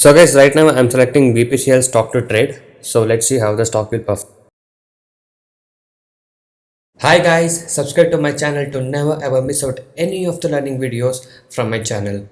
So guys, right now I'm selecting BPCL stock to trade. So let's see how the stock will perform. Hi guys, subscribe to my channel to never ever miss out any of the learning videos from my channel.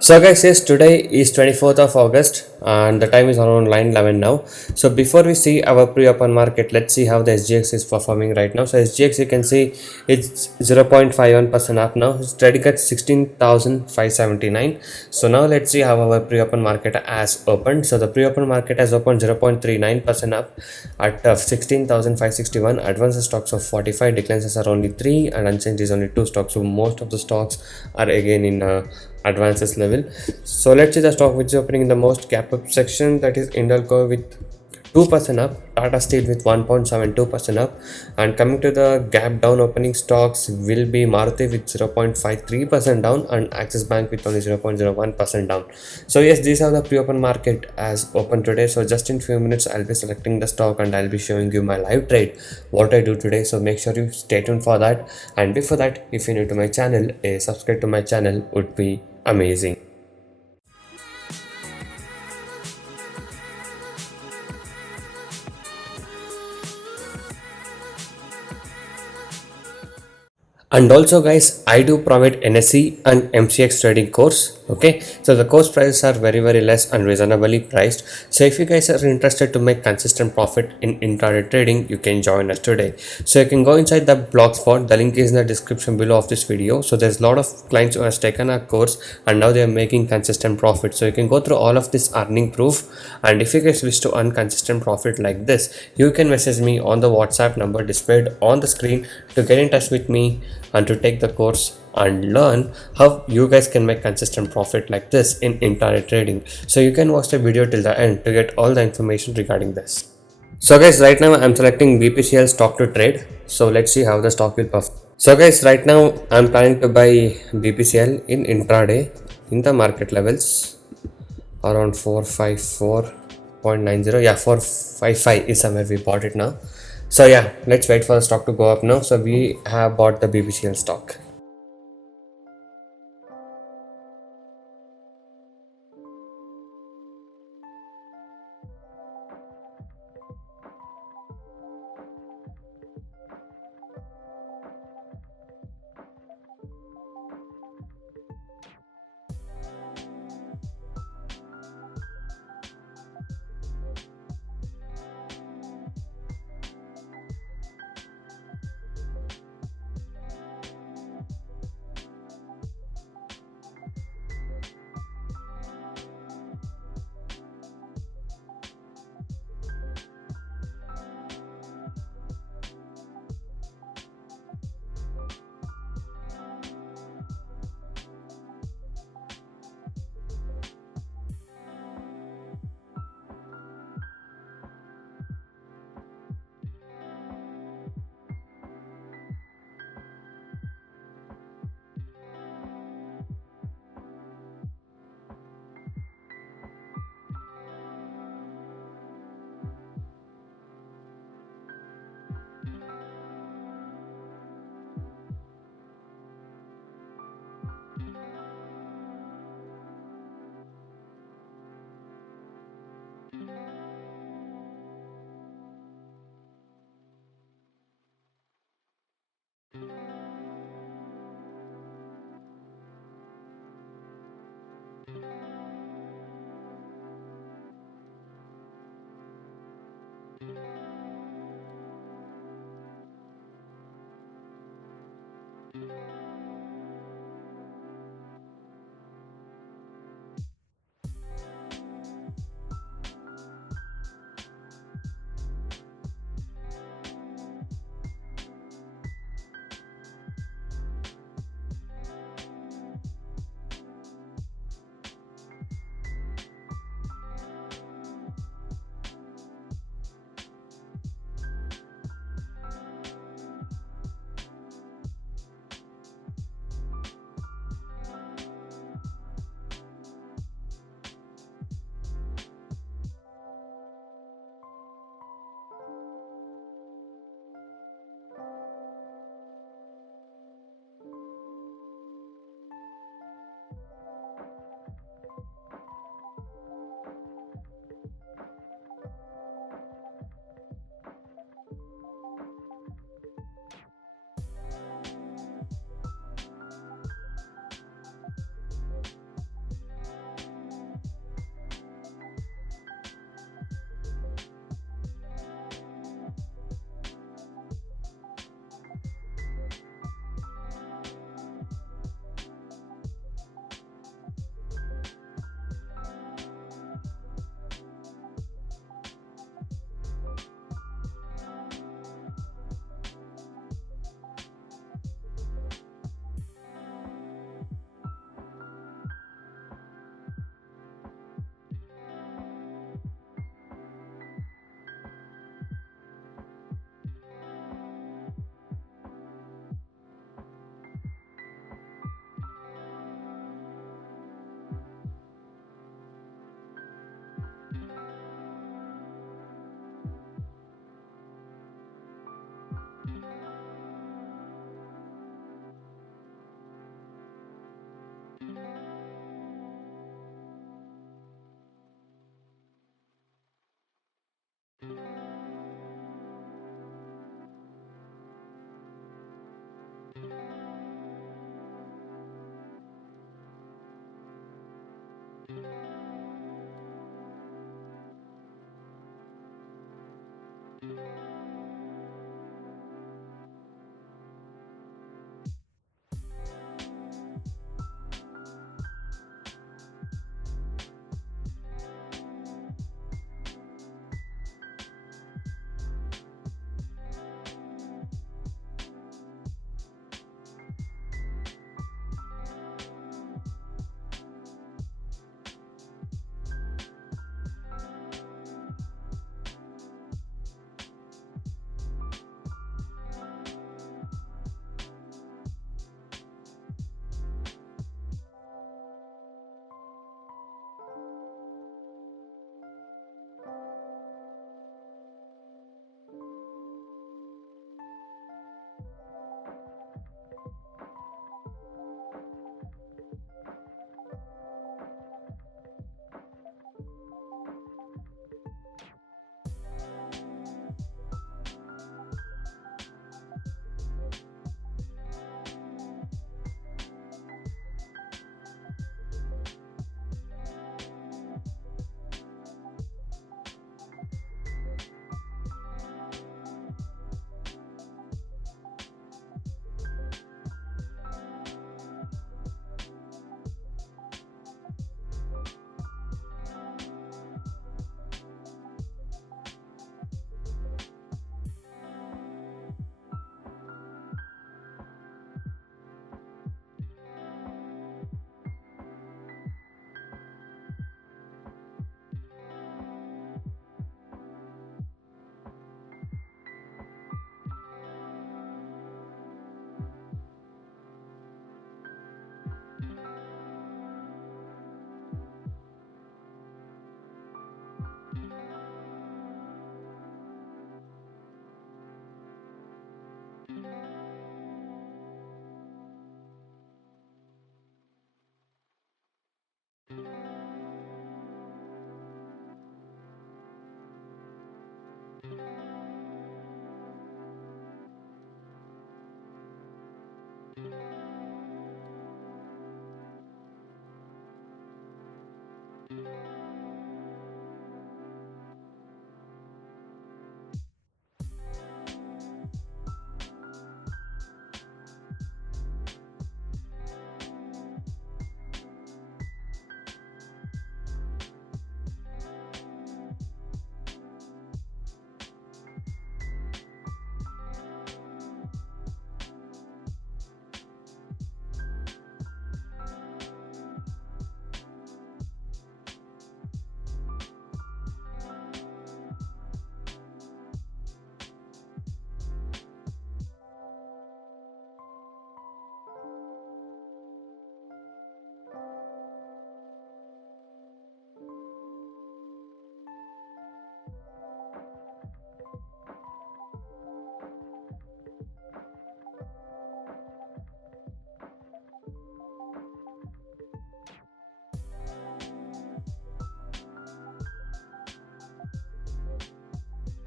So guys, yes, today is 24th of August and the time is around 9:11 now. So before we see our pre-open market, let's see how the SGX is performing right now. So SGX, you can see it's 0.51% up now. It's trading at 16,579. So now let's see how our pre-open market has opened. So the pre-open market has opened 0.39% up at 16,561. Advanced stocks of 45, declines are only 3 and unchanged is only 2 stocks. So most of the stocks are again in advances level. So let's see the stock which is opening in the most gap up section, that is Indalco with 2% up, Tata Steel with 1.72% up, and coming to the gap down opening stocks will be Maruti with 0.53% down and Axis Bank with only 0.01% down. So yes, these are the pre-open market as open today. So just in few minutes I'll be selecting the stock and I'll be showing you my live trade what I do today. So make sure you stay tuned for that, and before that, if you're new to my channel, a subscribe to my channel would be amazing. And also guys, I do provide NSE and MCX trading course. Okay, so the course prices are very less and reasonably priced. So if you guys are interested to make consistent profit in intraday trading, you can join us today. So you can go inside the blog spot, the link is in the description below of this video. So there's a lot of clients who has taken our course and now they are making consistent profit. So you can go through all of this earning proof, and if you guys wish to earn consistent profit like this, you can message me on the WhatsApp number displayed on the screen to get in touch with me and to take the course and learn how you guys can make consistent profit like this in intraday trading. So you can watch the video till the end to get all the information regarding this. So guys, right now I'm selecting BPCL stock to trade. So let's see how the stock will perform. So guys, right now I'm planning to buy BPCL in intraday in the market levels around 454.90. Yeah, 455 is somewhere we bought it now. So yeah, let's wait for the stock to go up now. So we have bought the BPCL stock.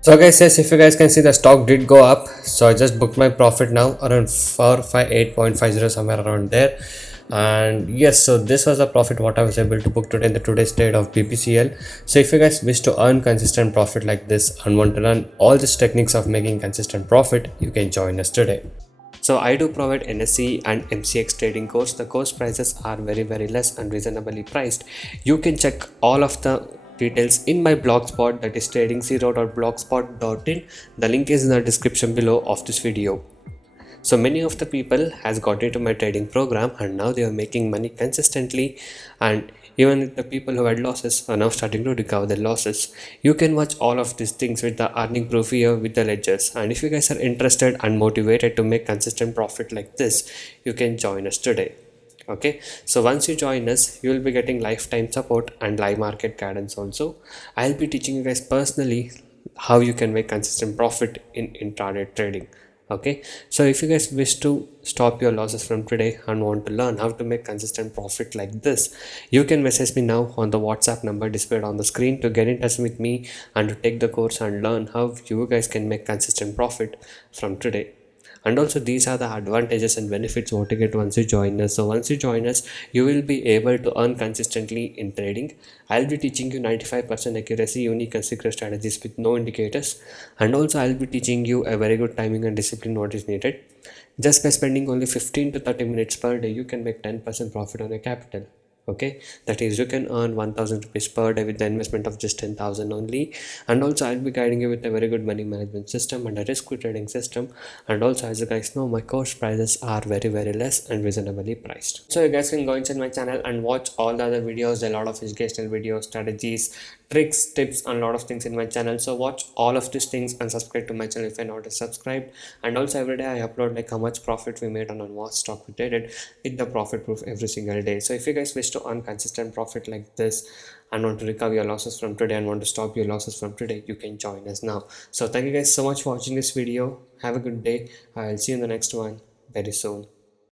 So guys, yes, if you guys can see, the stock did go up. So I just booked my profit now around 458.50, somewhere around there. And yes, so this was the profit what I was able to book today in the today's trade of BPCL. So if you guys wish to earn consistent profit like this and want to learn all these techniques of making consistent profit, you can join us today. So I do provide NSE and MCX trading course. The course prices are very less and reasonably priced. You can check all of the details in my blogspot, that is trading0.blogspot.in. The link is in the description below of this video. So many of the people has got into my trading program and now they are making money consistently, and even the people who had losses are now starting to recover their losses. You can watch all of these things with the earning proof here with the ledgers, and if you guys are interested and motivated to make consistent profit like this, you can join us today. Okay, so once you join us, you will be getting lifetime support and live market guidance also. I'll be teaching you guys personally how you can make consistent profit in intraday trading. Okay, so if you guys wish to stop your losses from today and want to learn how to make consistent profit like this, you can message me now on the WhatsApp number displayed on the screen to get in touch with me and to take the course and learn how you guys can make consistent profit from today. And also these are the advantages and benefits what you get once you join us. So once you join us, you will be able to earn consistently in trading. I'll be teaching you 95% accuracy, unique and secret strategies with no indicators. And also I'll be teaching you a very good timing and discipline what is needed. Just by spending only 15 to 30 minutes per day, you can make 10% profit on your capital. Okay, that is, you can earn 1000 rupees per day with the investment of just 10,000 only. And also I'll be guiding you with a very good money management system and a risk free trading system. And also, as you guys know, my course prices are very less and reasonably priced. So you guys can go inside my channel and watch all the other videos, a lot of educational videos, strategies, tricks, tips, and a lot of things in my channel. So watch all of these things and subscribe to my channel if you're not subscribed. And also every day I upload like how much profit we made on what stock we traded with the profit proof every single day. So if you guys wish to earn consistent profit like this and want to recover your losses from today and want to stop your losses from today, you can join us now. So thank you guys so much for watching this video. Have a good day. I'll see you in the next one very soon.